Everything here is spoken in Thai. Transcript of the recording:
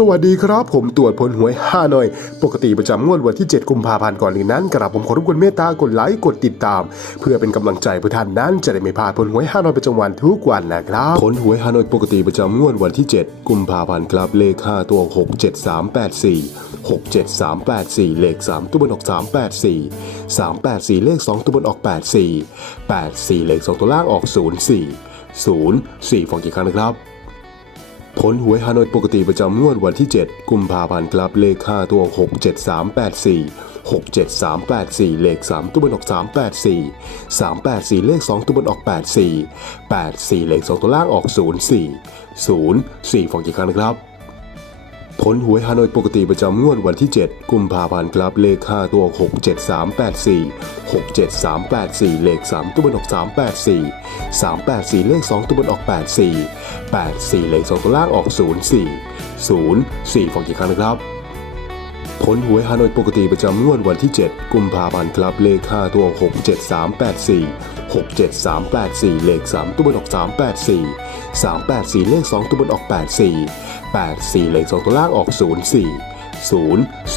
สวัสดีครับ ผมตรวจผลหวยห้าหน่อย ปกติประจำงวดวันที่ 7 กุมภาพันธ์ก่อนอื่นนั้นกราบผมขอรบกวนเมตตากดไลค์กดติดตาม เพื่อเป็นกำลังใจเพื่อท่านนั้นจะได้ไม่พลาดผลหวยห้าหน่อยประจำวันทุกวันนะครับผลหวยห้าหน่อยปกติประจำงวดวันที่ 7 กุมภาพันธ์ครับเลข 5 ตัว 67384 67384 เลข 3 ตัวบนออก 384 384 เลข 2 ตัวบนออก 84 84 เลข 2 ตัวล่างออก 04 04 ฟังกี่ครั้งนะครับ ผลหวยฮานอยปกติประจำงวดวันที่ 7 กุมภาพันธ์ครับเลข 5 ตัว 67384 67384 เลข 3 ตัวบนออก 384 384 เลข 2 ตัวบนออก 84 84 เลข 2 ตัวล่างออก 04 04 ฟังกี่ครั้งนะครับ ผลหวยฮานอยปกติประจำงวดวันที่ 7 กุมภาพันธ์ครับเลข 5 ตัว 67384 67384 เลข 3 ตัวบนออก 384 384 เลข 2 ตัวบนออก 84 84 เลข 2 ตัวล่างออก 04 04ฟังกี่ครั้งนะครับผลหวยฮานอยปกติประจำงวดวันที่ 7 กุมภาพันธ์ครับเลข 5 ตัว 67384 67384 เลข 3 ตัวบนออก 384 384 เลข 2 ตัวบนออก 84 84 เลข 2 ตัวล่างออก 04 0